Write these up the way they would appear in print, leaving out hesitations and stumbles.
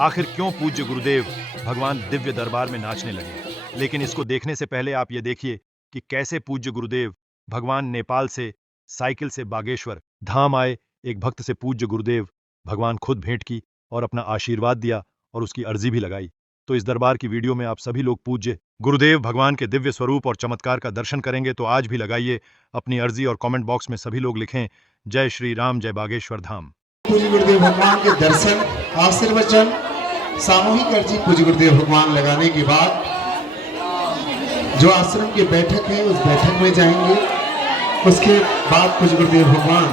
आखिर क्यों पूज्य गुरुदेव भगवान दिव्य दरबार में नाचने लगे? लेकिन इसको देखने से पहले आप ये देखिए कि कैसे पूज्य गुरुदेव भगवान नेपाल से साइकिल से बागेश्वर धाम आए। एक भक्त से पूज्य गुरुदेव भगवान खुद भेंट की और अपना आशीर्वाद दिया और उसकी अर्जी भी लगाई। तो इस दरबार की वीडियो में आप सभी लोग पूज्य गुरुदेव भगवान के दिव्य स्वरूप और चमत्कार का दर्शन करेंगे। तो आज भी लगाइए अपनी अर्जी और कमेंट बॉक्स में सभी लोग लिखें जय श्री राम, जय बागेश्वर धाम। पूज्य गुरुदेव भगवान के दर्शन, आशीर्वचन, सामूहिक अर्जी पूज्य गुरुदेव भगवान लगाने के बाद जो आश्रम की बैठक है उस बैठक में जाएंगे। उसके बाद पूज्य गुरुदेव भगवान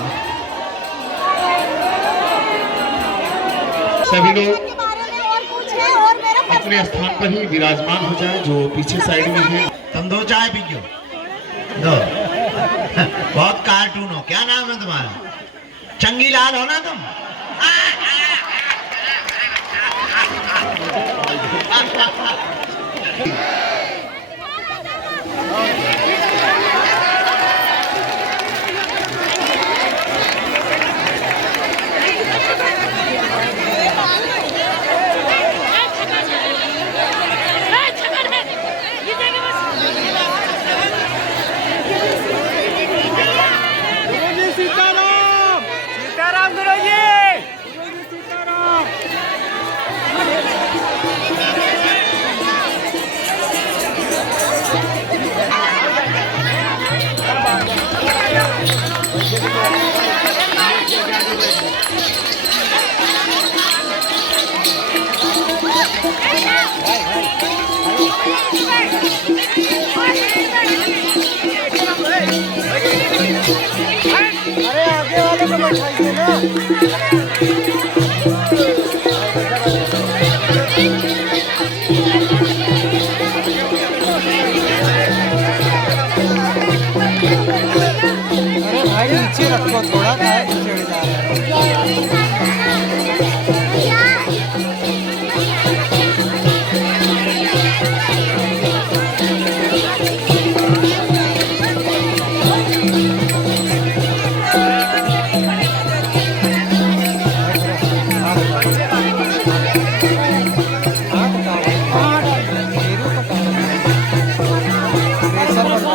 सभी लोग अपने स्थान पर ही विराजमान हो जाए जो पीछे साइड में है। तुम दो चाय पी क्यों? दो। बहुत कार्टून हो। क्या नाम है तुम्हारा? चंगीलाल हो ना तुम? अरे आगे वाले को बैठाइए ना। अरे भाई नीचे रखो थोड़ा, टायर नीचे जा रहा है।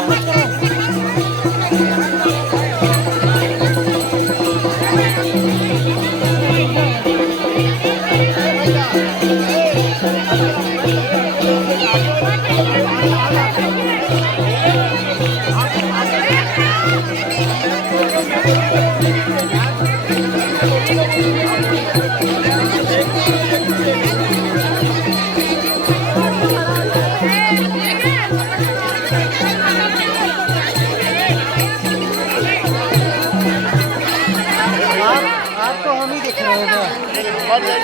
आपको हम ही दिख रहे हैं।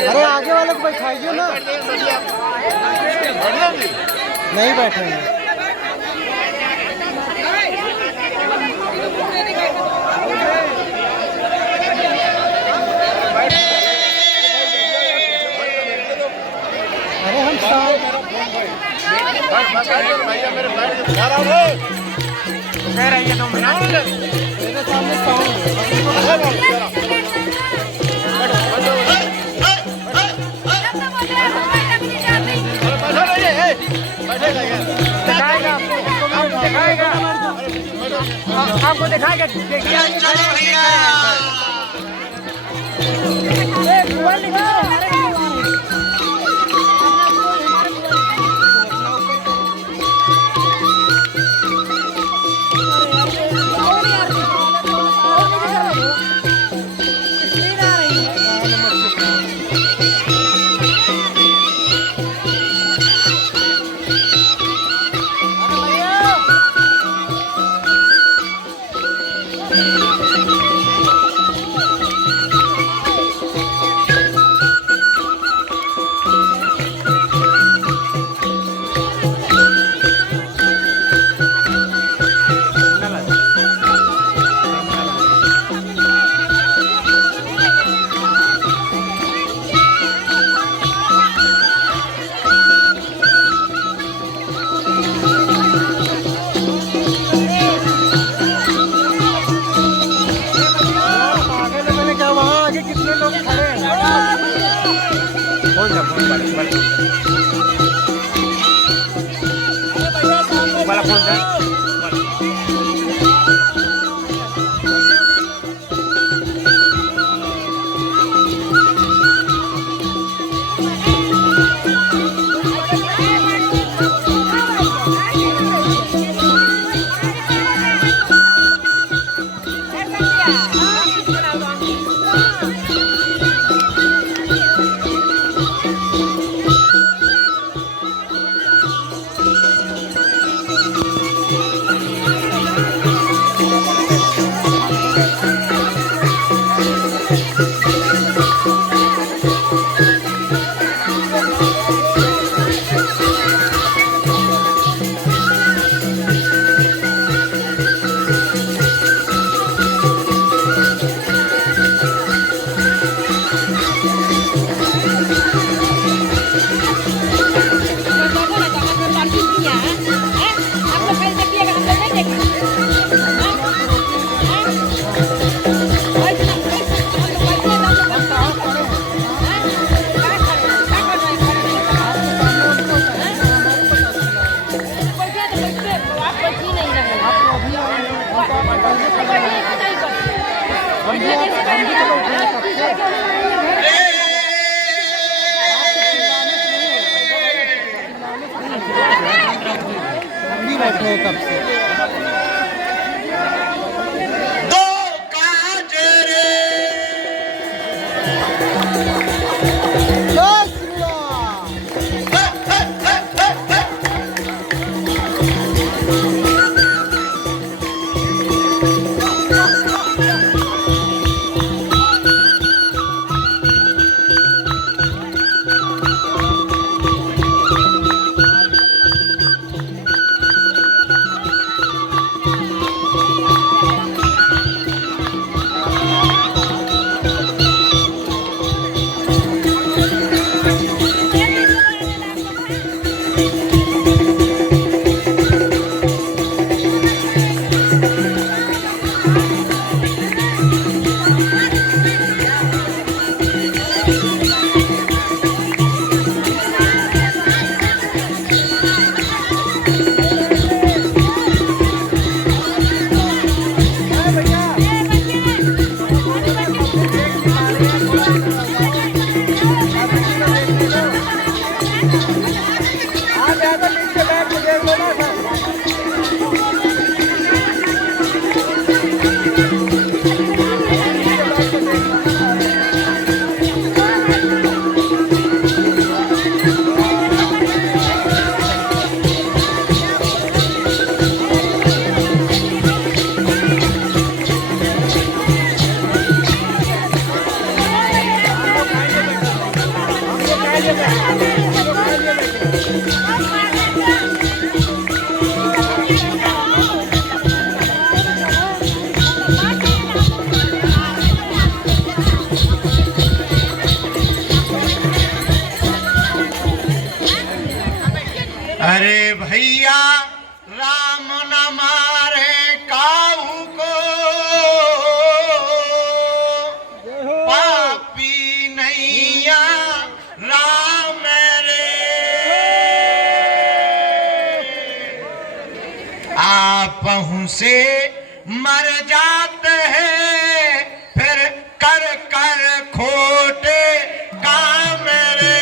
अरे आगे वाले को बैठाइए ना। नहीं बैठेंगे। अरे हम मेरे सामने आपको दिखाएगा। बैठे हैं कब से। दो काजरे जय श्री राम। अरे भैया राम न मारे काऊ को, पापी नैया राम रे। आपहु से मर जाते हैं फिर कर कर खोटे काम रे।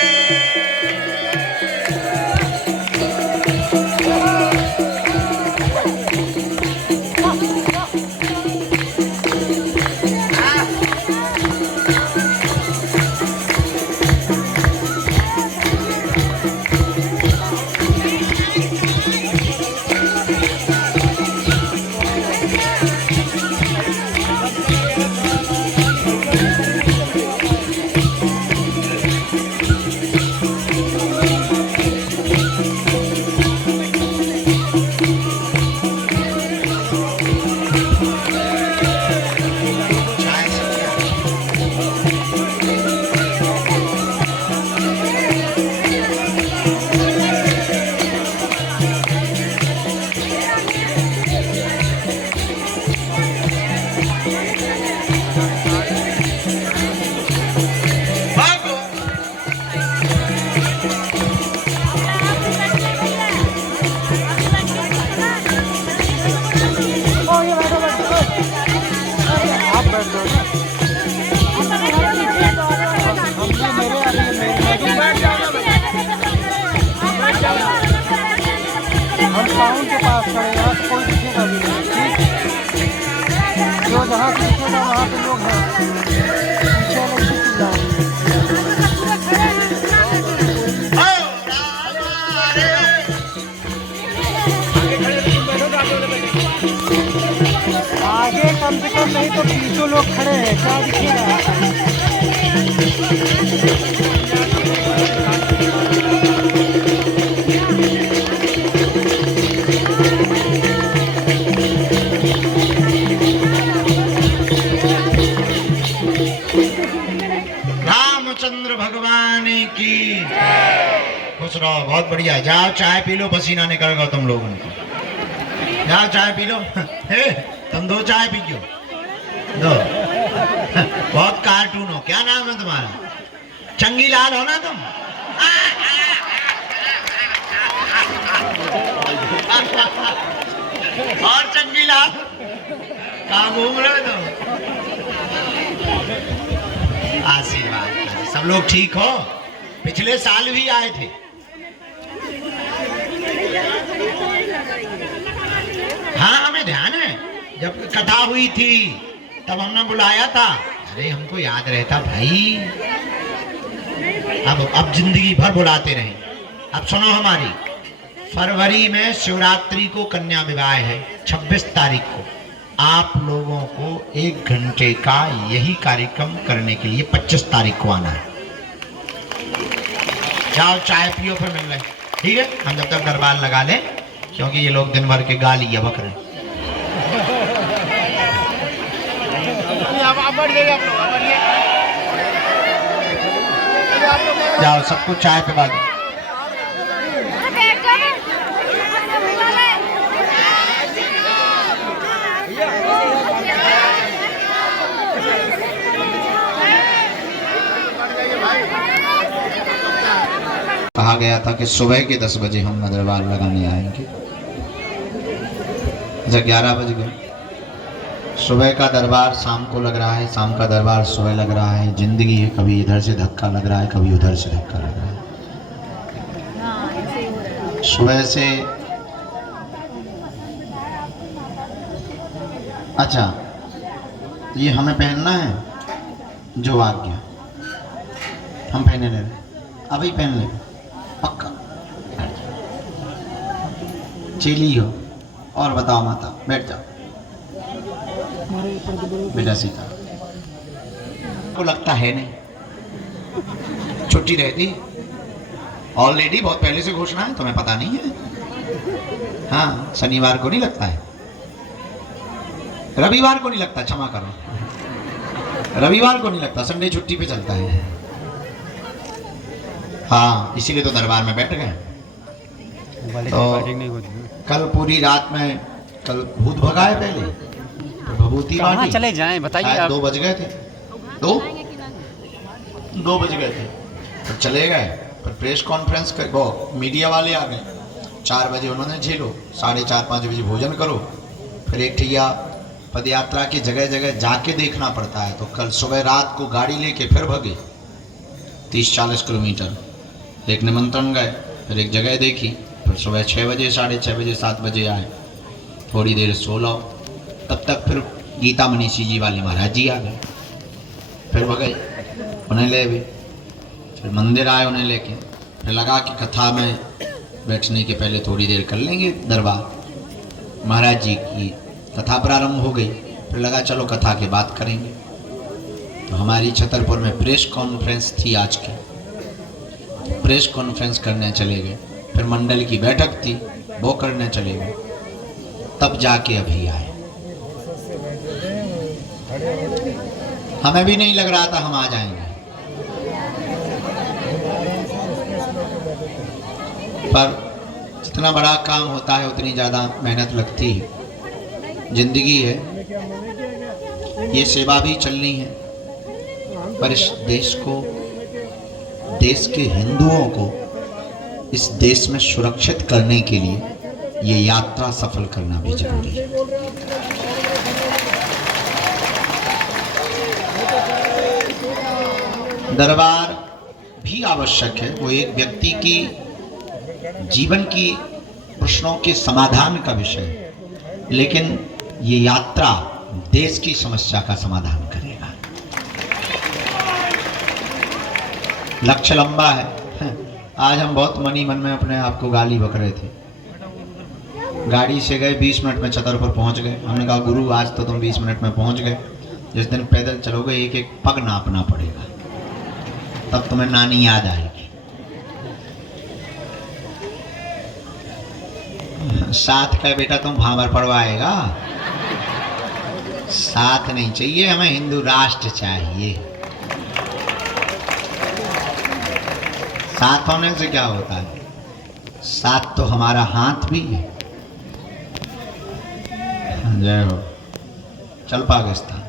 तो लोग खड़े हैं, क्या दिखेगा? रामचंद्र भगवान की खुश रहो। बहुत बढ़िया। जाओ चाय पी लो, पसीना निकलेगा तुम लोगों को। जाओ चाय पी लो। हे, तुम दो चाय पीजियो, दो। बहुत कार्टून हो। क्या नाम है तुम्हारा? चंगीलाल हो ना तुम? और चंगीलाल कहाँ घूम रहे हो तुम? आशीर्वाद। सब लोग ठीक हो? पिछले साल भी आए थे। हाँ, हमें ध्यान है, जब कथा हुई थी तब हमने बुलाया था। अरे हमको याद रहता भाई। अब जिंदगी भर बुलाते रहे। अब सुनो हमारी, फरवरी में शिवरात्रि को कन्या विवाह है, 26 तारीख को। आप लोगों को 1 घंटे का यही कार्यक्रम करने के लिए 25 तारीख को आना है। जाओ चाय पियो, फिर मिल रहे। ठीक है, हम जब तक दरबार लगा लें, क्योंकि ये लोग दिन भर के गाली बक रहे। जाओ सबको चाय पिला दो। कहा गया था कि सुबह के 10 बजे हम दरबार लगाने आएंगे। 11 बज गए। सुबह का दरबार शाम को लग रहा है, शाम का दरबार सुबह लग रहा है। जिंदगी है, कभी इधर से धक्का लग रहा है, कभी उधर से धक्का लग रहा है। सुबह से अच्छा, ये हमें पहनना है जो आज्ञा, हम पहने ले रहे, अभी पहन ले पक्का। चेली हो। और बताओ माता, बैठ जाओ बेटा। सीता को लगता है नहीं, छुट्टी रहती ऑलरेडी, बहुत पहले से घोषणा है, तुम्हें पता नहीं है? हाँ, शनिवार को नहीं लगता है, रविवार को नहीं लगता, क्षमा करो, रविवार को नहीं लगता, संडे छुट्टी पे चलता है। हाँ, इसीलिए तो दरबार में बैठ गए। तो कल पूरी रात में, कल भूत भगाए पहले, तो भभूति कहाँ चले जाएं बताइए आप। 2 बज गए थे, 2 बज गए थे, तो चले गए। पर प्रेस कॉन्फ्रेंस कर, वो मीडिया वाले आ गए। 4 बजे उन्होंने झेलो, 4:30-5 बजे भोजन करो, फिर एक ठिया पदयात्रा की जगह जगह जाके देखना पड़ता है। तो कल सुबह रात को गाड़ी लेके फिर भगे 30-40 किलोमीटर, एक निमंत्रण गए, फिर एक जगह देखी, फिर सुबह 6 बजे, 6:30 बजे, 7 बजे आए, थोड़ी देर सो लो। तब तक फिर गीता मनीषी जी वाले महाराज जी आ गए, फिर भगे, उन्हें ले भी, फिर मंदिर आए उन्हें लेके, फिर लगा कि कथा में बैठने के पहले थोड़ी देर कर लेंगे दरबार। महाराज जी की कथा प्रारंभ हो गई, फिर लगा चलो कथा के बात करेंगे। तो हमारी छतरपुर में प्रेस कॉन्फ्रेंस थी, आज की प्रेस कॉन्फ्रेंस करने चले गए। फिर मंडल की बैठक थी, वो करने चले गए, तब जाके अभी आए। हमें भी नहीं लग रहा था हम आ जाएंगे, पर जितना बड़ा काम होता है उतनी ज़्यादा मेहनत लगती है। जिंदगी है, ये सेवा भी चलनी है, पर इस देश को, देश के हिंदुओं को इस देश में सुरक्षित करने के लिए ये यात्रा सफल करना भी जरूरी है। दरबार भी आवश्यक है, वो एक व्यक्ति की जीवन की प्रश्नों के समाधान का विषय है, लेकिन ये यात्रा देश की समस्या का समाधान करेगा। लक्ष्य लंबा है। आज हम बहुत मनी मन में अपने आप को गाली बक रहे थे। गाड़ी से गए, 20 मिनट में छतरपुर पहुंच गए। हमने कहा गुरु आज तो तुम 20 मिनट में पहुंच गए, जिस दिन पैदल चलोगे एक एक पग नापना पड़ेगा, तब तुम्हें नानी याद आएगी। साथ का बेटा तुम भावर पड़वाएगा, साथ नहीं चाहिए हमें, हिंदू राष्ट्र चाहिए। साथ होने से क्या होता है, साथ तो हमारा हाथ भी है। जय हो। चल पाकिस्तान।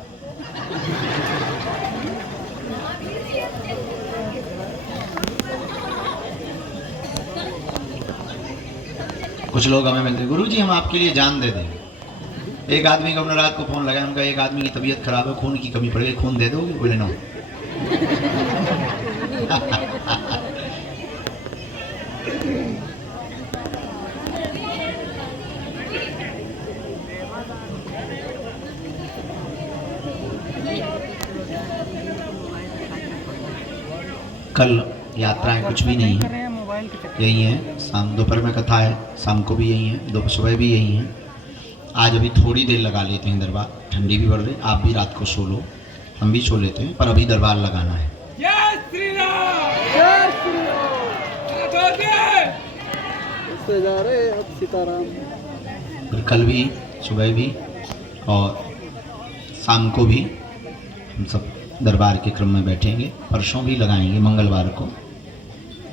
कुछ लोग हमें मिलते, गुरुजी हम आपके लिए जान दे देंगे। एक आदमी को हमने रात को फोन लगाया, उनका एक आदमी की तबीयत खराब है, खून की कमी पड़ गई, खून दे दोगे? बोले नो। कल यात्राएं कुछ भी नहीं है, यही है। शाम दोपहर में कथा है, शाम को भी यही है, दोपहर सुबह भी यही है। आज अभी थोड़ी देर लगा लेते हैं दरबार, ठंडी भी बढ़ रही, आप भी रात को सो लो, हम भी सो लेते हैं, पर अभी दरबार लगाना है। जय श्री राम, जय श्री राम, सीताराम। फिर कल भी सुबह भी और शाम को भी हम सब दरबार के क्रम में बैठेंगे। परसों भी लगाएंगे, मंगलवार को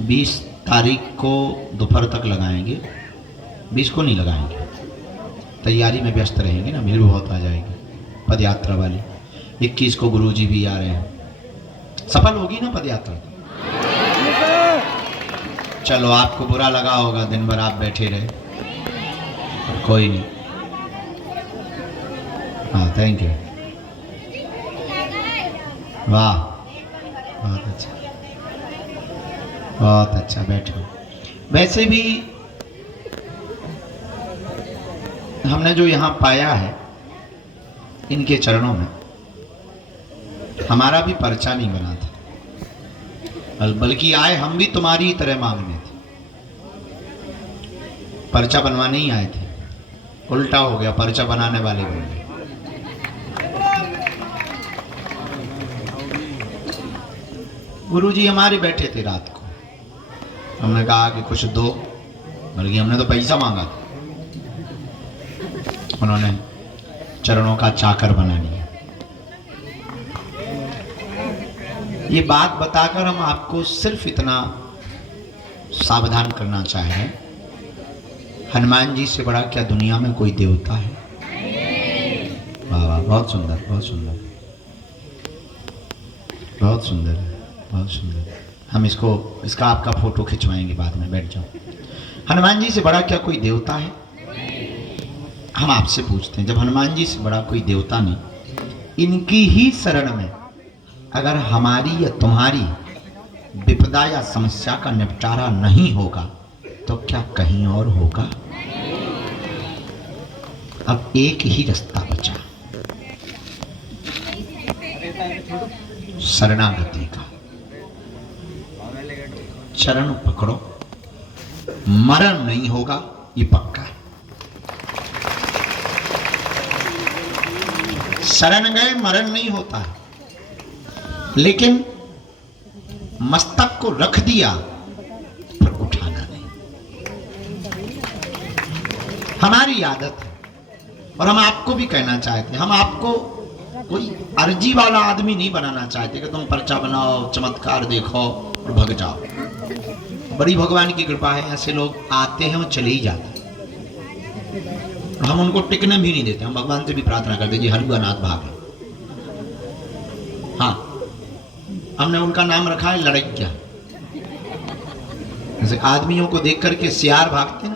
20 तारीख को दोपहर तक लगाएंगे, 20 को नहीं लगाएंगे, तैयारी में व्यस्त रहेंगे ना, भीड़ बहुत आ जाएगी पद यात्रा वाली। 21 को गुरुजी भी आ रहे हैं, सफल होगी ना पद यात्रा? चलो आपको बुरा लगा होगा, दिन भर आप बैठे रहे, कोई नहीं। हाँ थैंक यू, वाह बहुत अच्छा, बहुत अच्छा, बैठो। वैसे भी हमने जो यहाँ पाया है इनके चरणों में, हमारा भी पर्चा नहीं बना था, बल्कि आए हम भी तुम्हारी ही तरह मांगने थे, पर्चा बनवाने ही आए थे। उल्टा हो गया, पर्चा बनाने वाले बन गए। गुरुजी हमारे बैठे थे रात को, हमने कहा कि कुछ दो, बल्कि हमने तो पैसा मांगा था, उन्होंने चरणों का चाकर बना लिया। ये बात बताकर हम आपको सिर्फ इतना सावधान करना चाह रहे हैं, हनुमान जी से बड़ा क्या दुनिया में कोई देवता है? वाह वाह, बहुत सुंदर, बहुत सुंदर, बहुत सुंदर है, बहुत सुंदर। हम इसका आपका फोटो खिंचवाएंगे बाद में, बैठ जाओ। हनुमान जी से बड़ा क्या कोई देवता है? हम आपसे पूछते हैं, जब हनुमान जी से बड़ा कोई देवता नहीं, इनकी ही शरण में अगर हमारी या तुम्हारी विपदा या समस्या का निपटारा नहीं होगा तो क्या कहीं और होगा? अब एक ही रास्ता बचा, शरणागति का। चरण पकड़ो, मरण नहीं होगा, ये पक्का है। शरण गए मरण नहीं होता है, लेकिन मस्तक को रख दिया पर उठाना नहीं। हमारी आदत है, और हम आपको भी कहना चाहते हैं, हम आपको कोई अर्जी वाला आदमी नहीं बनाना चाहते कि तुम पर्चा बनाओ, चमत्कार देखो और भग जाओ। बड़ी भगवान की कृपा है, ऐसे लोग आते हैं और चले ही जाते हैं, और हम उनको टिकने भी नहीं देते। हम भगवान से भी प्रार्थना करते जी हरिगुनाथ भाग। हाँ, हमने उनका नाम रखा है लड़ैया। जैसे आदमियों को देख करके सियार भागते ना,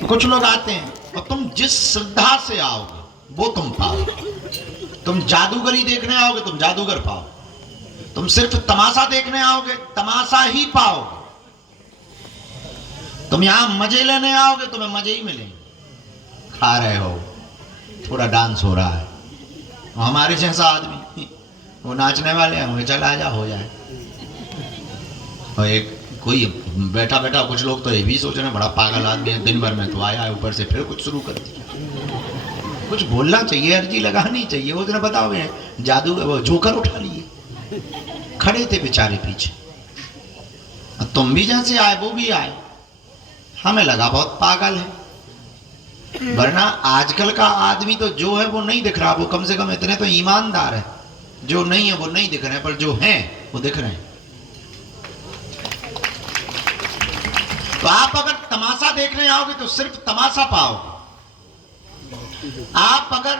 तो कुछ लोग आते हैं और तुम जिस श्रद्धा से आओगे वो तुम पाओगे। तुम जादूगरी देखने आओगे, तुम जादूगर पाओगे। तुम सिर्फ तमाशा देखने आओगे, तमाशा ही पाओगे। तुम यहां मजे लेने आओगे, तुम्हें मजे ही मिलेंगे। खा रहे हो, थोड़ा डांस हो रहा है, हमारे जैसा आदमी वो नाचने वाले हैं, चल आ जा, हो जाए। और एक कोई बैठा बैठा कुछ लोग तो ये भी सोच रहे हैं बड़ा पागल आदमी है, दिन भर में तो आया है, ऊपर से फिर कुछ शुरू कर दिया। कुछ बोलना चाहिए, अर्जी लगानी चाहिए। वो दिन बताओ जादू वो जोकर उठा लिए, खड़े थे बेचारे पीछे। तुम भी जैसे आए वो भी आए, हमें लगा बहुत पागल है। वरना आजकल का आदमी तो जो है वो नहीं दिख रहा, वो कम से कम इतने तो ईमानदार है। जो नहीं है वो नहीं दिख रहे हैं, पर जो हैं वो दिख रहे हैं। तो आप अगर तमाशा देखने आओगे तो सिर्फ तमाशा पाओगे। आप अगर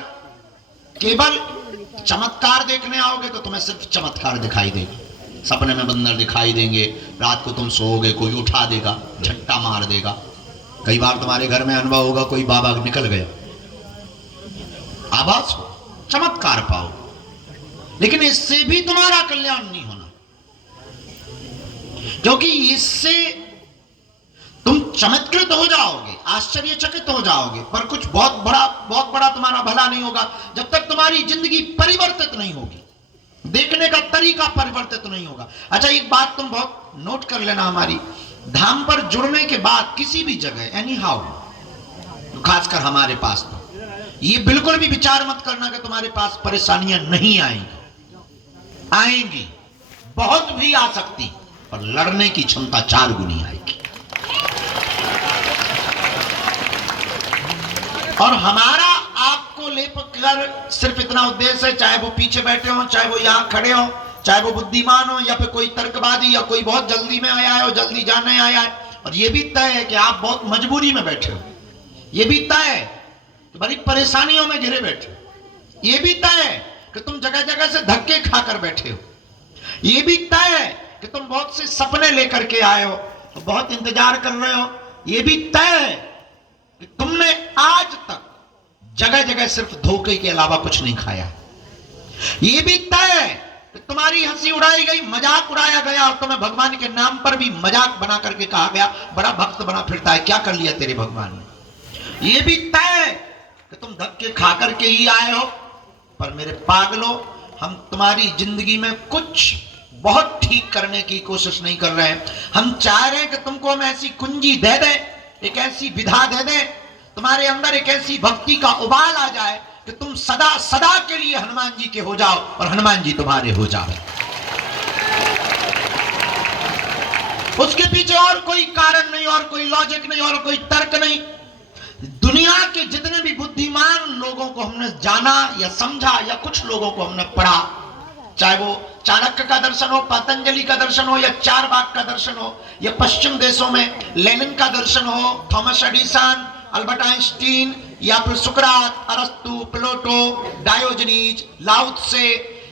केवल चमत्कार देखने आओगे तो तुम्हें सिर्फ चमत्कार दिखाई देगा। सपने में बंदर दिखाई देंगे, रात को तुम सोओगे कोई उठा देगा, झट्टा मार देगा। कई बार तुम्हारे घर में अनुभव होगा कोई बाबा निकल गया, आभास हो, चमत्कार पाओ। लेकिन इससे भी तुम्हारा कल्याण नहीं होना, क्योंकि इससे तुम चमत्कृत हो जाओगे, आश्चर्यचकित हो जाओगे, पर कुछ बहुत बड़ा तुम्हारा भला नहीं होगा जब तक तुम्हारी जिंदगी परिवर्तित नहीं होगी, देखने का तरीका परिवर्तित नहीं होगा। अच्छा, एक बात तुम बहुत नोट कर लेना, हमारी धाम पर जुड़ने के बाद किसी भी जगह एनी हाउ, खासकर हमारे पास तो ये बिल्कुल भी विचार मत करना कि तुम्हारे पास परेशानियां नहीं आएंगी। आएंगी, बहुत भी आ सकती, पर लड़ने की क्षमता 4 गुनी आएगी। और हमारा आपको लेकर सिर्फ इतना उद्देश्य है, चाहे वो पीछे बैठे हो, चाहे वो यहां खड़े हो, चाहे वो बुद्धिमान हो, या फिर कोई तर्कवादी, या कोई बहुत जल्दी में आया है और जल्दी जाने आया है। और ये भी तय है कि आप बहुत मजबूरी में बैठे हो, ये भी तय है कि बड़ी परेशानियों में घिरे बैठे हो, ये भी तय है कि तुम जगह जगह से धक्के खाकर बैठे हो, ये भी तय है कि तुम बहुत से सपने लेकर के आए हो, बहुत इंतजार कर रहे हो, ये भी तय है कि तुमने आज तक जगह जगह सिर्फ धोखे के अलावा कुछ नहीं खाया। ये भी तय है कि तुम्हारी हंसी उड़ाई गई, मजाक उड़ाया गया, और तुम्हें भगवान के नाम पर भी मजाक बना करके कहा गया बड़ा भक्त बना फिरता है, क्या कर लिया तेरे भगवान ने। ये भी तय है कि तुम धक्के खा करके ही आए हो, पर मेरे पागलों, हम तुम्हारी जिंदगी में कुछ बहुत ठीक करने की कोशिश नहीं कर रहे हैं। हम चाह रहे हैं कि तुमको हम ऐसी कुंजी दे दें, एक ऐसी विधा दे दें, तुम्हारे अंदर एक ऐसी भक्ति का उबाल आ जाए कि तुम सदा सदा के लिए हनुमान जी के हो जाओ और हनुमान जी तुम्हारे हो जाओ। उसके पीछे और कोई कारण नहीं, और कोई लॉजिक नहीं, और कोई तर्क नहीं। दुनिया के जितने भी बुद्धिमान लोगों को हमने जाना या समझा, या कुछ लोगों को हमने पढ़ा, चाहे वो चाणक्य का दर्शन हो, पतंजलि का दर्शन हो, या चारवाक का दर्शन हो, या पश्चिम देशों में लेनिन का दर्शन हो, थॉमस एडिसन, अल्बर्ट आइंस्टीन, या फिर सुकरात, अरस्तु, प्लेटो, डायोजनीज, लाओ त्से,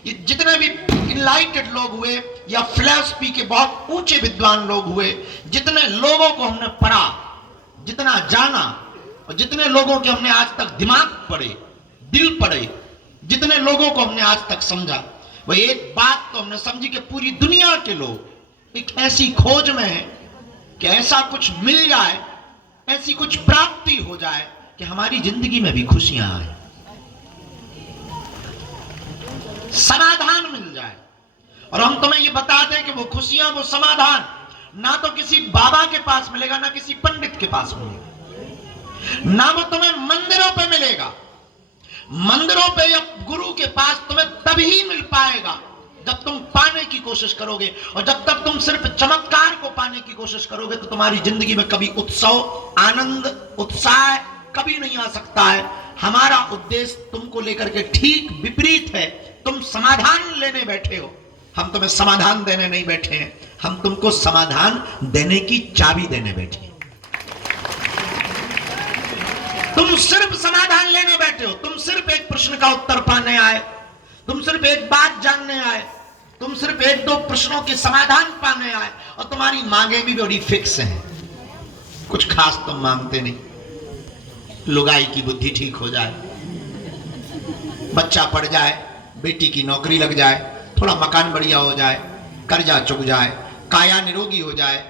ये जितने भी इनलाइटेड लोग हुए, या फिलॉसफी के बहुत ऊंचे विद्वान लोग हुए, जितने लोगों को हमने पढ़ा, जितना जाना, और जितने लोगों के हमने आज तक दिमाग पढ़े, दिल पढ़े, जितने लोगों को हमने आज तक समझा, वो एक बात तो हमने समझी कि पूरी दुनिया के लोग एक ऐसी खोज में है कि ऐसा कुछ मिल जाए, ऐसी कुछ प्राप्ति हो जाए कि हमारी जिंदगी में भी खुशियां आए, समाधान मिल जाए। और हम तुम्हें ये बता दें कि वो खुशियां, वो समाधान ना तो किसी बाबा के पास मिलेगा, ना किसी पंडित के पास मिलेगा, ना वो तुम्हें मंदिरों पे मिलेगा। मंदिरों पे या गुरु के पास तुम्हें तभी मिल पाएगा जब तुम पाने की कोशिश करोगे, और जब तक तुम सिर्फ चमत्कार को पाने की कोशिश करोगे तो तुम्हारी जिंदगी में कभी उत्सव, आनंद, उत्साह कभी नहीं आ सकता है। हमारा उद्देश्य तुमको लेकर के ठीक विपरीत है। तुम समाधान लेने बैठे हो, हम तुम्हें समाधान देने नहीं बैठे हैं, हम तुमको समाधान देने की चाबी देने बैठे हैं। तुम सिर्फ समाधान लेने बैठे हो, तुम सिर्फ एक प्रश्न का उत्तर पाने आए, तुम सिर्फ एक बात जानने आए, तुम सिर्फ 1-2 प्रश्नों के समाधान पाने आए, और तुम्हारी मांगे भी बड़ी फिक्स हैं, कुछ खास तुम मांगते नहीं। लुगाई की बुद्धि ठीक हो जाए, बच्चा पढ़ जाए, बेटी की नौकरी लग जाए, थोड़ा मकान बढ़िया हो जाए, कर्जा चुक जाए, काया निरोगी हो जाए,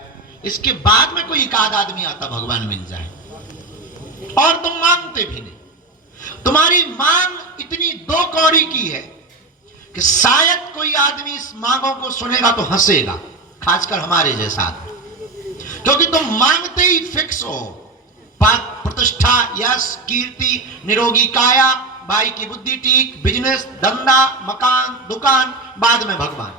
इसके बाद में कोई एक आध आदमी आता भगवान मिल जाए, और तुम मांगते भी नहीं। तुम्हारी मांग इतनी 2 कौड़ी की है कि शायद कोई आदमी इस मांगों को सुनेगा तो हंसेगा, खासकर हमारे जैसा, क्योंकि तुम मांगते ही फिक्स हो, प्रतिष्ठा, यश, कीर्ति, निरोगी काया, भाई की बुद्धि ठीक, बिजनेस, धंधा, मकान, दुकान, बाद में भगवान।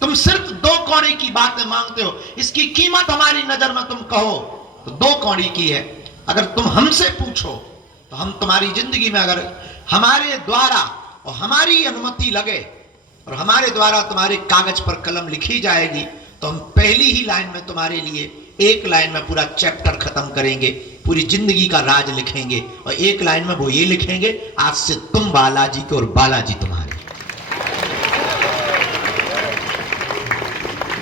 तुम सिर्फ 2 कौड़ी की बातें मांगते हो। इसकी कीमत हमारी नजर में तुम कहो तो 2 कौड़ी की है। अगर तुम हमसे पूछो तो हम तुम्हारी जिंदगी में, अगर हमारे द्वारा और हमारी अनुमति लगे और हमारे द्वारा तुम्हारे कागज पर कलम लिखी जाएगी, तो हम पहली ही लाइन में तुम्हारे लिए 1 लाइन में पूरा चैप्टर खत्म करेंगे, पूरी जिंदगी का राज लिखेंगे। और 1 लाइन में वो ये लिखेंगे, आज से तुम बालाजी के और बालाजी तुम्हारे।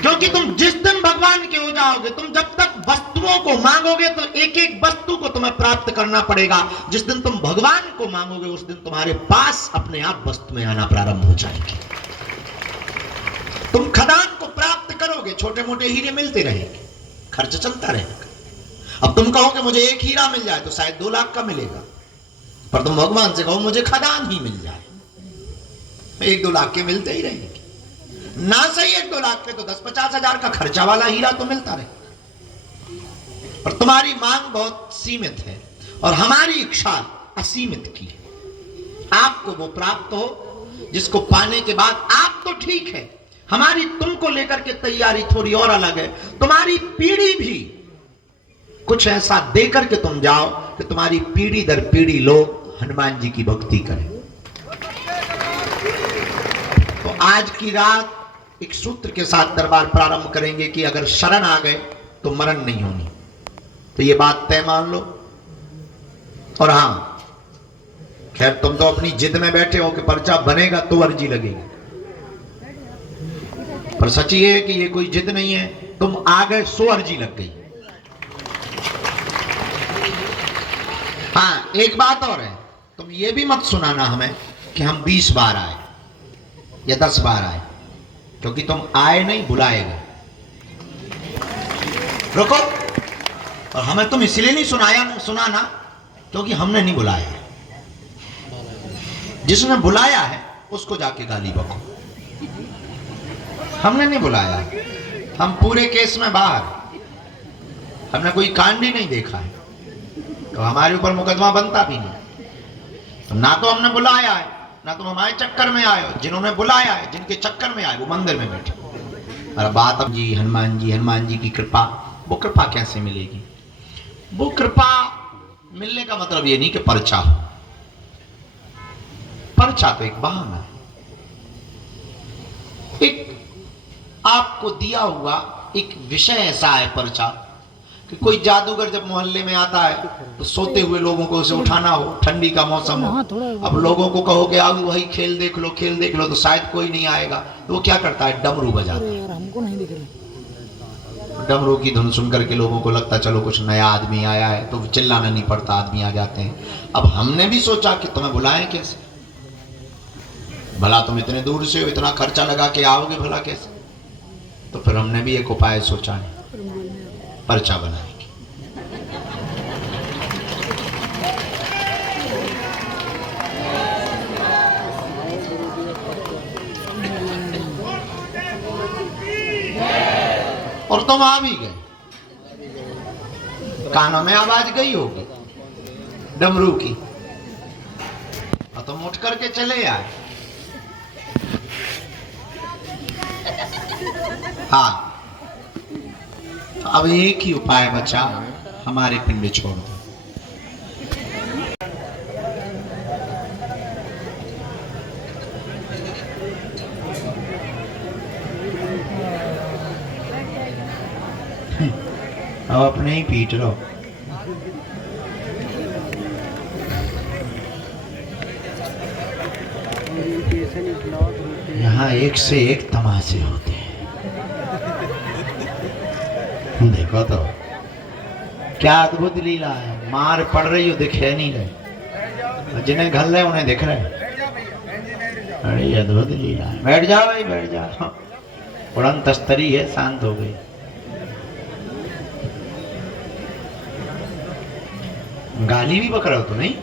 क्योंकि तुम जिस दिन भगवान के हो जाओगे, तुम जब तक वस्तुओं को मांगोगे तो एक एक वस्तु को तुम्हें प्राप्त करना पड़ेगा। जिस दिन तुम भगवान को मांगोगे, उस दिन तुम्हारे पास अपने आप वस्तु में आना प्रारंभ हो जाएगी। तुम खदान को प्राप्त करोगे, छोटे मोटे हीरे मिलते रहेंगे, खर्च चलता रहेगा। अब तुम कहो कि मुझे 1 हीरा मिल जाए तो शायद 2 लाख का मिलेगा, पर तुम भगवान से कहो मुझे खदान ही मिल जाए, 1-2 लाख के मिलते ही रहेंगे। ना सही 1-2 लाख के तो 10-50 हजार का खर्चा वाला हीरा तो मिलता रहे। और तुम्हारी मांग बहुत सीमित है और हमारी इच्छा असीमित की है। आपको वो प्राप्त हो जिसको पाने के बाद आप तो ठीक है, हमारी तुमको लेकर के तैयारी थोड़ी और अलग है। तुम्हारी पीढ़ी भी कुछ ऐसा देकर के तुम जाओ कि तुम्हारी पीढ़ी दर पीढ़ी लोग हनुमान जी की भक्ति करें। तो आज की रात एक सूत्र के साथ दरबार प्रारंभ करेंगे कि अगर शरण आ गए तो मरण नहीं होनी। तो ये बात तय मान लो। और हां, खैर तुम तो अपनी जिद में बैठे हो कि पर्चा बनेगा तो अर्जी लगेगी, पर सच ये है कि ये कोई जिद नहीं है। तुम आ गए 100 अर्जी लग गई। हाँ, एक बात और है, तुम ये भी मत सुनाना हमें कि हम 20 बार आए या 10 बार आए, क्योंकि तुम आए नहीं, बुलाए गए। रुको, और हमें तुम इसलिए नहीं सुनाना क्योंकि हमने नहीं बुलाया। जिसने बुलाया है उसको जाके गाली बको। हमने नहीं बुलाया, हम पूरे केस में बाहर, हमने कोई कांड ही नहीं देखा है, तो हमारे ऊपर मुकदमा बनता भी नहीं। तो ना तो हमने बुलाया है, ना तुम हमारे चक्कर में आए हो। जिन्होंने बुलाया है, जिनके चक्कर में आए, वो मंदिर में बैठे। और बात अब जी हनुमान जी की कृपा, वो कृपा कैसे मिलेगी? वो कृपा मिलने का मतलब ये नहीं कि पर्चा हो। पर्चा तो एक बहाना है, एक आपको दिया हुआ एक विषय ऐसा है पर्चा कि कोई जादूगर जब मोहल्ले में आता है तो सोते हुए लोगों को उसे उठाना हो, ठंडी का मौसम हो, अब लोगों को कहो कि आओ वही खेल देख लो, तो शायद कोई नहीं आएगा, तो वो क्या करता है, डमरू बजाता है। हमको नहीं दिख रहा। डमरू की धुन सुन करके लोगों को लगता चलो कुछ नया आदमी आया है, तो चिल्लाना नहीं पड़ता, आदमी आ जाते हैं। अब हमने भी सोचा कि तुम्हें बुलाएं कैसे, भला तुम इतने दूर से हो, इतना खर्चा लगा के आओगे भला कैसे? तो फिर हमने भी एक उपाय सोचा है, पर्चा बनाएंगे। और तुम आ भी गए, कानों में आवाज गई होगी डमरू की, और तुम उठ करके चले आए। हाँ, तो अब एक ही उपाय बचा, हमारे पिंड छोड़ दो। अब अपने ही पीट रहो। यहाँ एक से एक तमाशे होते हैं, देखो तो क्या अद्भुत लीला है। मार पड़ रही हो, दिखे नहीं रहे, जिन्हें घल रहे उन्हें दिख रहे। बड़ी अद्भुत लीला है। बैठ जाओ भाई, बैठ जाओ। उड़न तस्तरी है, शांत हो गई। गाली भी पकड़ो तो नहीं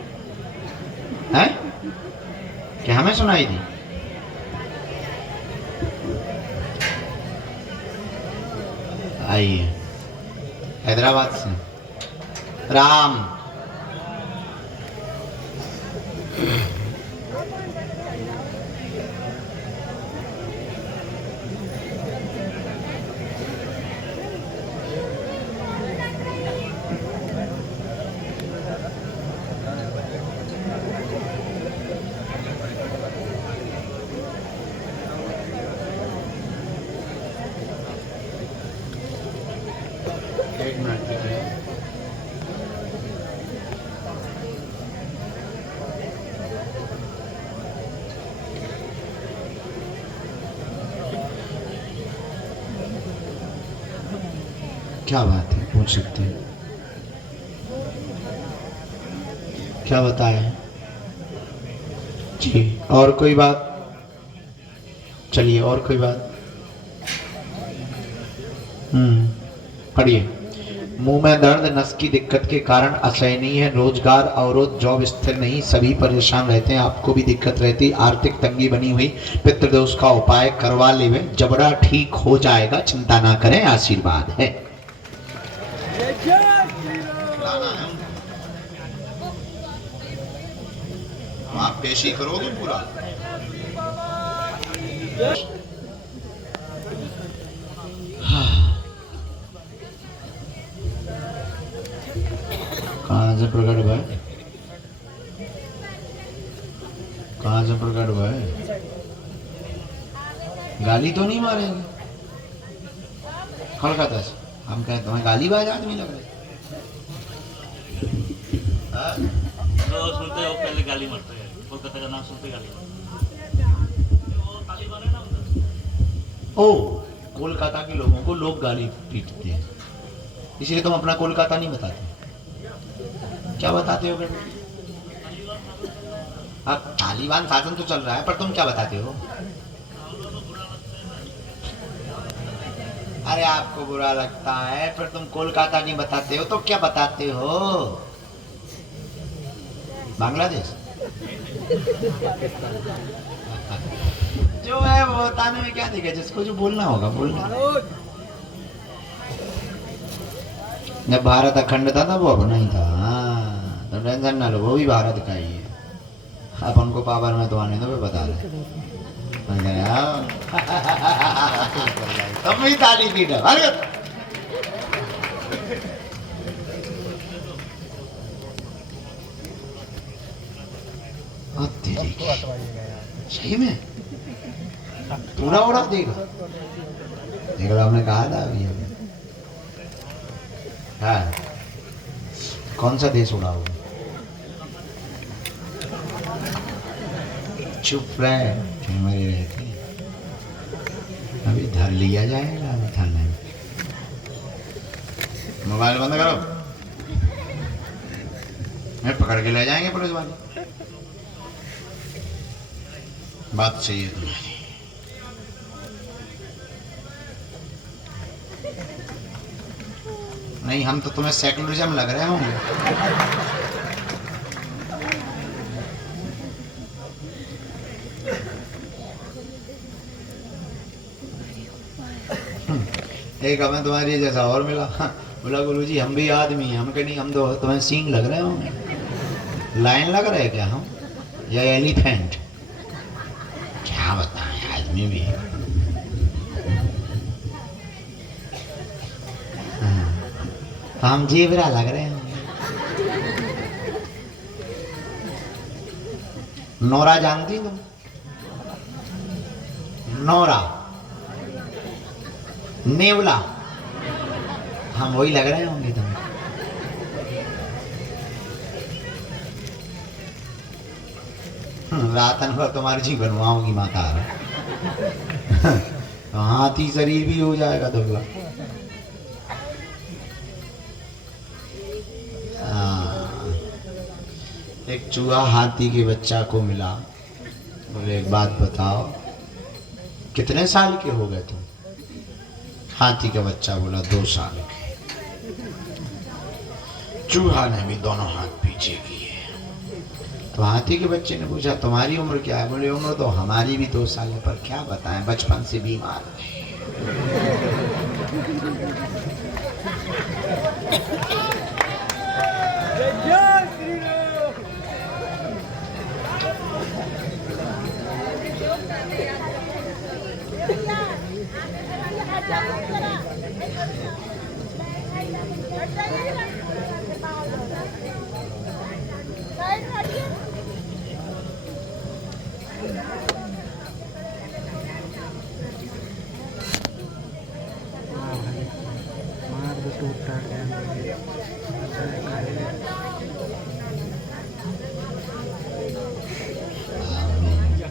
है क्या? हमें सुनाई दी। आइए हैदराबाद से राम। एक मिनट रुकिए। क्या बात है, पूछ सकते हैं। क्या बताएं जी? और कोई बात? चलिए, और कोई बात? पढ़िए। मुंह में दर्द, नस की दिक्कत के कारण असहनीय है, रोजगार अवरोध, जॉब स्थिर नहीं, सभी परेशान रहते हैं, आपको भी दिक्कत रहती, आर्थिक तंगी बनी हुई, पितृदोष का उपाय करवा लेवे, जबड़ा ठीक हो जाएगा, चिंता ना करें, आशीर्वाद है। आप पेशी करोगे पूरा? कहाँ से प्रकट हुआ है? कहाँ से प्रकट हुआ है? गाली तो नहीं मारेंगे? कोलकाता से। हम कहते तुम्हें गालीबाज आदमी लग रहे। तो सुनते हो पहले गाली मारते हैं, कोलकाता का नाम सुनते गाली मारते हैं। वो तालिबान है ना उधर। ओ, कोलकाता के लोगों को लोग गाली पीटते हैं, इसलिए तुम अपना कोलकाता नहीं बताते। क्या बताते हो? अब तालिबान शासन तो चल रहा है, पर तुम क्या बताते हो? अरे आपको बुरा लगता है, पर तुम कोलकाता नहीं बताते हो, तो क्या बताते हो? बांग्लादेश जो है वो बताने में क्या दिक्कत, जिसको जो बोलना होगा बोलना। जब भारत अखंड था तब वो अपना ही था। हाँ, तो टेंशन ना लो, वो भी भारत का ही है। अपन को पावर में तो आने दो, मैं बता रहे। तुम भी ताली पीट सही में पूरा उड़ा देगा। देखो आपने कहा था अभी हाँ, कौन सा देश उड़ा होगा? चुप रहे, मेरी रहती अभी धर लिया जाएगा। अभी थाने में मोबाइल बंद करो, मैं पकड़ के ले जाएंगे पुलिस वाले। बात सही है तुम्हारी। नहीं, हम तो तुम्हें सेकुलरिज्म लग रहे होंगे। एक हमें तुम्हारी जैसा और मिला, बोला गुरुजी हम भी आदमी हैं। हम कह नहीं, हम तो तुम्हें सींग लग रहे होंगे। लाइन लग रहे क्या हम, या एलिफेंट? क्या बताएं, आदमी भी है। तो हम जेबरा लग रहे हैं। नोरा जानती तुम? नोरा, नेवला, हम वही लग रहे होंगे तुम्हें। रातन भर तुम्हारी जी बनवाऊंगी माता। हाथी शरीर भी हो जाएगा दुर्गा। एक चूहा हाथी के बच्चा को मिला, बोले एक बात बताओ, कितने साल के हो गए तुम? हाथी का बच्चा बोला 2 साल के। चूहा ने भी दोनों हाथ पीछे किए। तो हाथी के बच्चे ने पूछा तुम्हारी उम्र क्या है? बोले उम्र तो हमारी भी 2 साल है, पर क्या बताएं बचपन से बीमार है। मार दो टूटा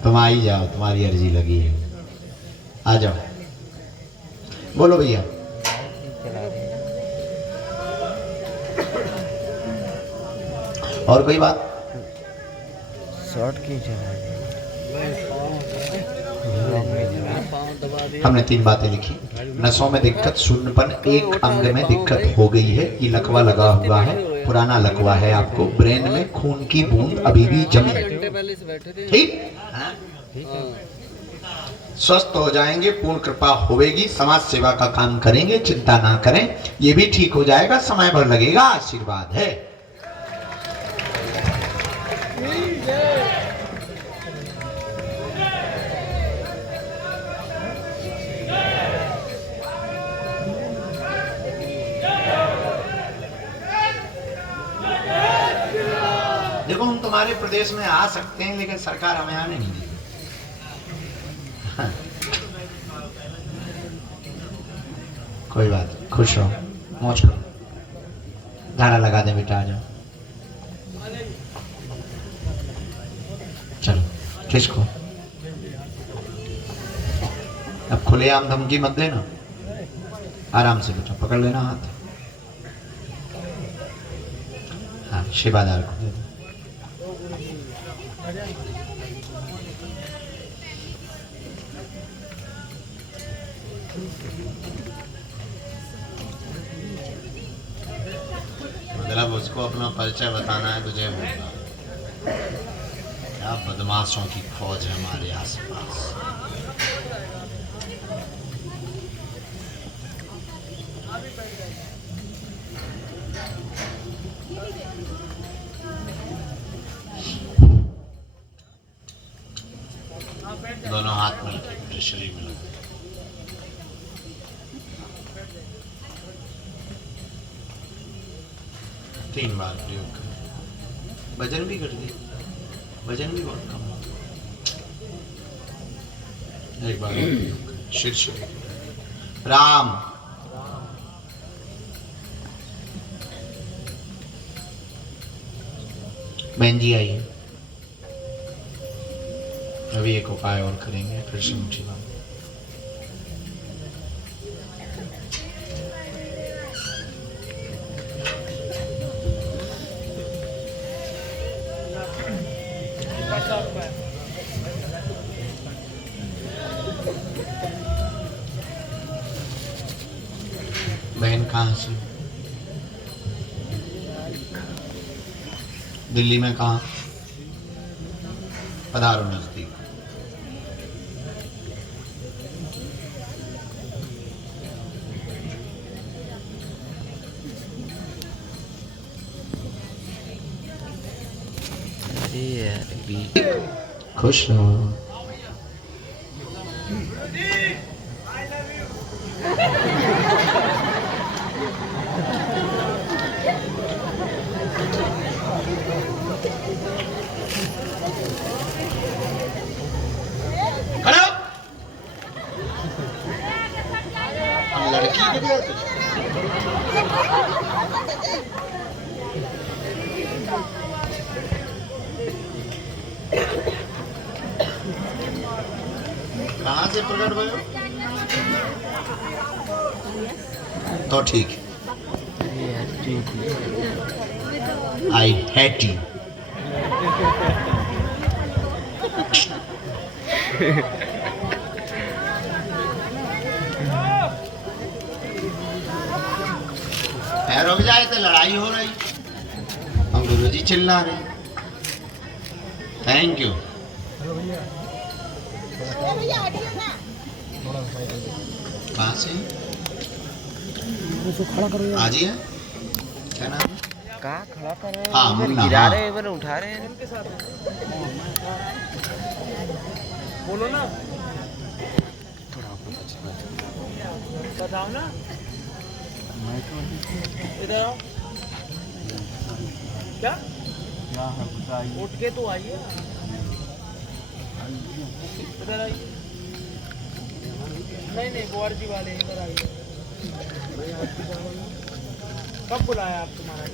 तुम आ ही जाओ, तुम्हारी अर्जी लगी है, आ जाओ। बोलो भैया। और कोई बात? शॉर्ट की चला हमने 3 बातें लिखी। नसों में दिक्कत, शून्यपन, एक अंग में दिक्कत हो गई है, ये लकवा लगा हुआ है, पुराना लकवा है आपको, ब्रेन में खून की बूंद अभी भी जमी, ठीक, स्वस्थ हो जाएंगे, पूर्ण कृपा होगी, समाज सेवा का काम करेंगे, चिंता ना करें, ये भी ठीक हो जाएगा, समय भर लगेगा, आशीर्वाद है। देखो हम तुम्हारे प्रदेश में आ सकते हैं, लेकिन सरकार हमें आने नहीं देगी। कोई बात, खुश रहो, मौज करो, धारा लगा दे बेटा, आ जाओ। चलो किसको अब खुलेआम धमकी मत देना, आराम से बेटा पकड़ लेना हाथ। हाँ, सेवादार को दे दो। मतलब उसको अपना परिचय बताना है तुझे, होगा क्या बदमाशों की फौज है हमारे आसपास। दोनों हाथ में शरीर में लगे। तीन बार प्रयोग करें। वजन भी घट गया, वजन भी बहुत कम हो। एक बार और प्रयोग करें। शीर्ष राम बहन जी आइए, अभी एक उपाय और करेंगे, फिर से मुझे बात। बहन कहाँ से? दिल्ली में कहाँ? पधारो नजदीक। खुश रहो। लड़की को दिया कहाँ से प्रकट हुए हो? तो ठीक, आई हेट यू। रुक जाए तो लड़ाई हो रही, हम गुरुजी चिल्ला रहे। Thank you. कहाँ से? खड़ा करो आज ही है? क्या नाम है? कहाँ खड़ा कर रहे हैं? हाँ, इधर मुन्ना, गिरा हाँ। रहे हैं, इधर उठा रहे हैं। बोलो ना, थोड़ा ऊपर पीछे मत। बताओ ना, इधर आओ। क्या उठ के तो आइए, इधर आइए। नहीं गोवर्जी वाले इधर आइए। कब बुलाया आप तुम्हारा?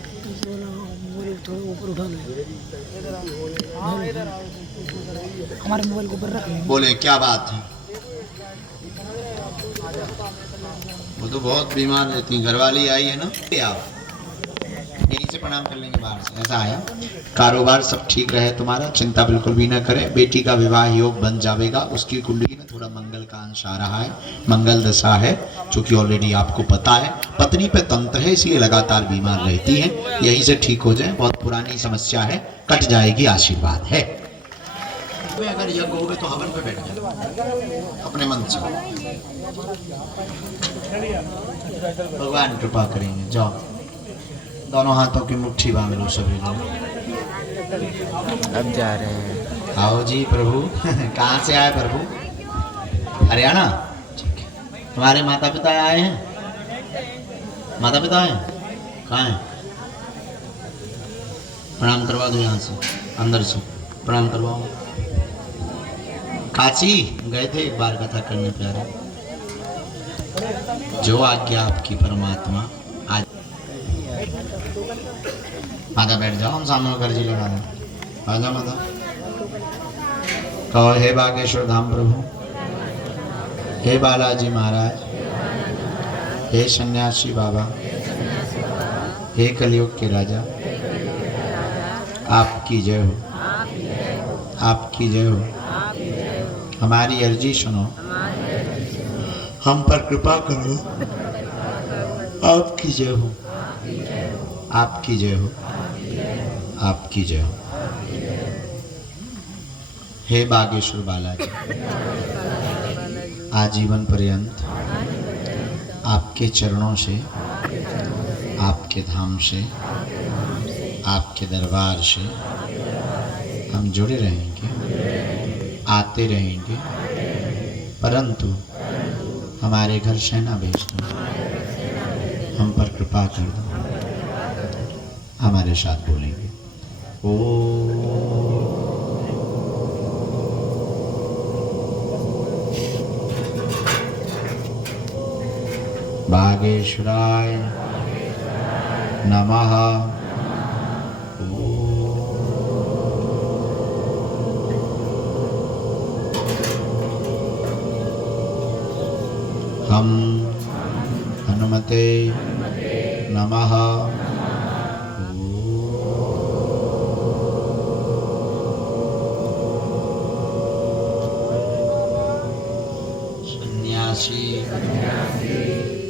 थोड़ा ऊपर उठाना, इधर आओ। हाँ इधर आओ, हमारे मोबाइल को ऊपर रख लें। बोले क्या बात है? वो तो बहुत बीमार रहती हैं, घरवाली आई है ना। आप यहीं से प्रणाम कर लेंगे, बाहर से ऐसा है। कारोबार सब ठीक रहे तुम्हारा, चिंता बिल्कुल भी न करें। बेटी का विवाह योग बन जाएगा। उसकी कुंडली में थोड़ा मंगल का अंश आ रहा है, मंगल दशा है, चूंकि ऑलरेडी आपको पता है। पत्नी पे तंत्र है, इसलिए लगातार बीमार रहती है। यहीं से ठीक हो जाए, बहुत पुरानी समस्या है, कट जाएगी, आशीर्वाद है। अगर यज्ञ हो गए तो हवन पे बैठ जाए अपने मन से, भगवान कृपा करेंगे। जाओ, दोनों हाथों की मुट्ठी बांध लो सभी लोग। अब जा रहे हैं। आओ जी प्रभु। कहाँ से आए प्रभु? हरियाणा। ठीक है। तुम्हारे माता पिता आए हैं? माता पिता आए हैं? कहाँ हैं? प्रणाम करवा दो, यहाँ से अंदर से प्रणाम करवाओ। काशी गए थे एक बार कथा करने प्यारे। जो आज्ञा आपकी परमात्मा। आज माता बैठ जाओ, हम सामने कर जी लगा दें। आ जाओ माता। कहो हे बागेश्वर धाम प्रभु, हे बालाजी महाराज, हे सन्यासी बाबा, हे कलयुग के राजा, आपकी जय हो, आपकी जय हो। हमारी अर्जी सुनो, हम पर कृपा करो। आपकी जय हो, आपकी जय हो, आपकी जय हो। हे बागेश्वर बालाजी, आजीवन पर्यंत आपके चरणों से, आपके धाम से, आपके दरबार से हम जुड़े रहेंगे, आते रहेंगे। परंतु हमारे घर सेना भेज दो, हम पर कृपा कर दो। हमारे साथ बोलेंगे ओ बागेश्वराय नमः। हम हनुमते नमः। सन्यासी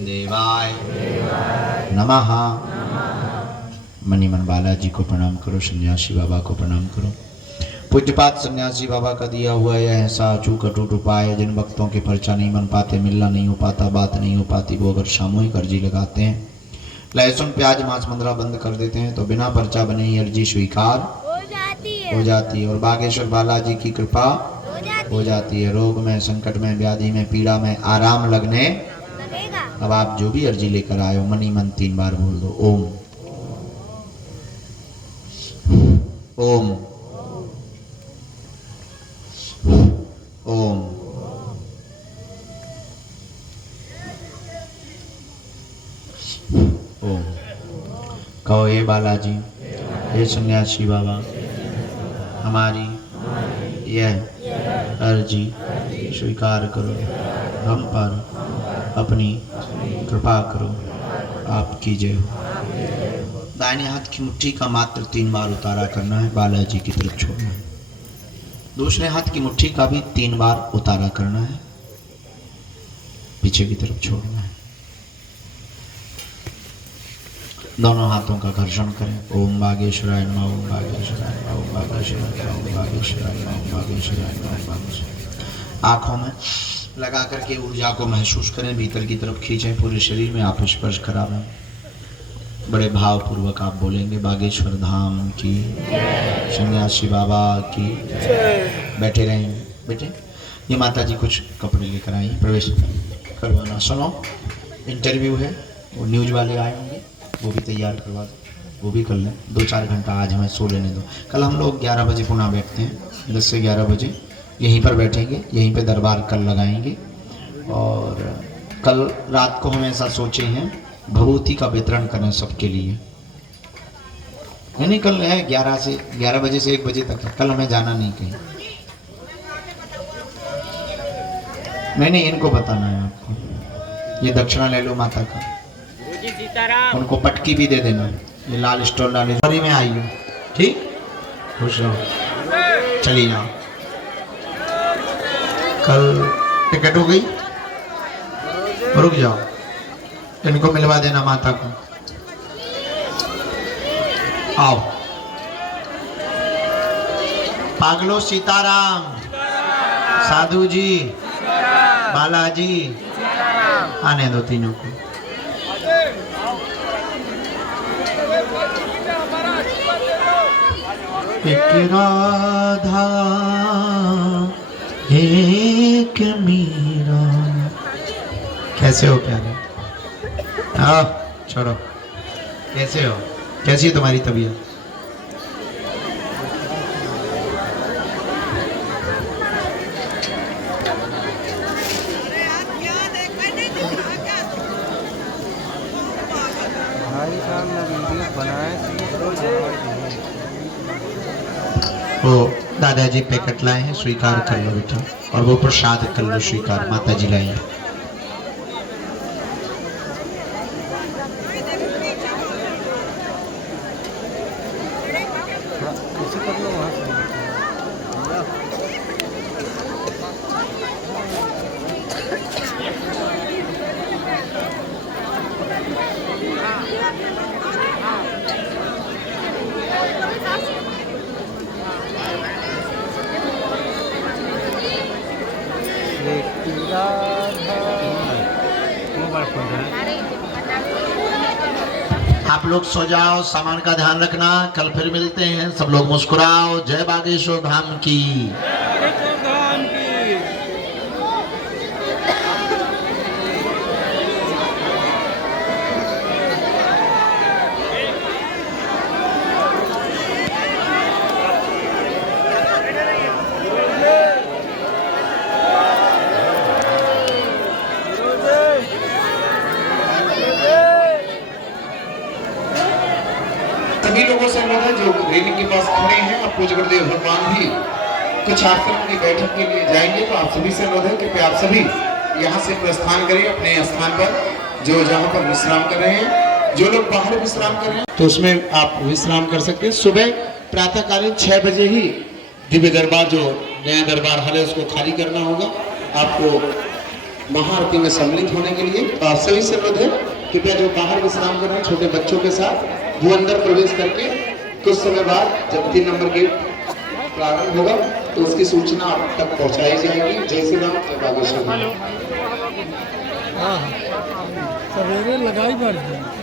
देवाय नमः। मणिमन बालाजी को प्रणाम करो, सन्यासी बाबा को प्रणाम करो। पूज्यपात सन्यासी बाबा का दिया हुआ यह ऐसा अचूक अटूट उपाय है, जिन भक्तों के पर्चा नहीं बन पाते, मिलना नहीं हो पाता, बात नहीं हो पाती, वो अगर सामूहिक अर्जी लगाते हैं, लहसुन प्याज मांस मंद्रा बंद कर देते हैं, तो बिना पर्चा बने ही अर्जी स्वीकार हो जाती है और बागेश्वर बालाजी की कृपा हो जाती है। रोग में, संकट में, व्याधि में, पीड़ा में आराम लगने। अब आप जो भी अर्जी लेकर आए हो, मनी मन 3 बार बोल दो। ओम ओम ओम। ओम। कहो हे बालाजी, हे सन्यासी बाबा, हमारी यह अर्जी स्वीकार करो, हम पर अपनी कृपा करो, आपकी जय हो। दाहिने हाथ की मुट्ठी का मात्र 3 बार उतारा करना है, बालाजी की तरफ छोड़ना है। दूसरे हाथ की मुट्ठी का भी 3 बार उतारा करना है, पीछे की तरफ छोड़ना है। दोनों हाथों का घर्षण करें। ओम बागेश्वराय नमः, ओम बागेश्वराय नमः, ओम बागेश्वराय नमः, ओम बागेश्वराय नमः, ओम बागेश्वराय नमः, ओम बागेश्वराय। आँखों में लगा करके ऊर्जा को महसूस करें, भीतर की तरफ खींचें, पूरे शरीर में आप स्पर्श करावें। बड़े भावपूर्वक आप बोलेंगे बागेश्वर धाम की, सन्यासी बाबा की। बैठे रहेंगे बेटे। ये माता जी कुछ कपड़े लेकर आई, प्रवेश करवाना। सुनो, इंटरव्यू है, वो न्यूज़ वाले आए होंगे, वो भी तैयार करवा दो, वो भी कर लें। 2-4 घंटा आज हमें सो लेने दो। कल हम लोग 11 बजे पुनः बैठते हैं, 10 से 11 बजे यहीं पर बैठेंगे, यहीं पे दरबार कल लगाएंगे। और कल रात को हम ऐसा सोचे हैं भभूति का वितरण करें सबके लिए। नहीं कल है 11 बजे से 1 बजे तक। कल हमें जाना नहीं कहीं। नहीं इनको बताना है आपको। ये दक्षिणा ले लो माता का, उनको पटकी भी दे देना। ये लाल स्टोन डाले जोरी में आई हो, ठीक, खुश रहो। चलिए जाओ। कल टिकट हो गई, रुक जाओ, इनको मिलवा देना माता को। आओ पागलो, सीताराम, साधु जी, बालाजी, आने दो तीनों को। एक राधा एक मीरा। कैसे हो प्यारे? आओ छोड़ो। कैसे हो? कैसी है तुम्हारी तबीयत? भाई साहब ने वीडियो बनाए वो दादाजी पैकेट लाए हैं, स्वीकार कर लो बेटा। और वो प्रसाद कर लो स्वीकार, माता जी लाए हैं। कैसे कर लो वहाँ से। आप लोग सो जाओ, सामान का ध्यान रखना, कल फिर मिलते हैं। सब लोग मुस्कुराओ। जय बागेश्वर धाम की। सभी लोगों से अनुरोध है जो रेलिंग के पास खड़े हैं, आप पूज्य गुरुदेव भगवान भी कुछ आश्रम की बैठक के लिए जाएंगे, तो आप सभी से अनुरोध है कि आप सभी यहाँ से प्रस्थान करें अपने स्थान पर, जो जहाँ पर विश्राम कर रहे हैं। जो लोग बाहर विश्राम कर रहे हैं तो उसमें आप विश्राम कर सकते हैं। सुबह प्रातःकालीन 6 बजे ही दिव्य दरबार, जो नया दरबार हॉल है, उसको खाली करना होगा आपको महाआरती में सम्मिलित होने के लिए। तो आप सभी से अनुरोध है कृपया जो बाहर विश्राम कर रहे हैं छोटे बच्चों के साथ, वो अंदर प्रवेश करके कुछ समय बाद जब 3 नंबर गेट प्रारंभ होगा तो उसकी सूचना आप तक पहुंचाई जाएगी। जय श्री राम, जय बागेश्वर। सवेरे लगाई पड़ती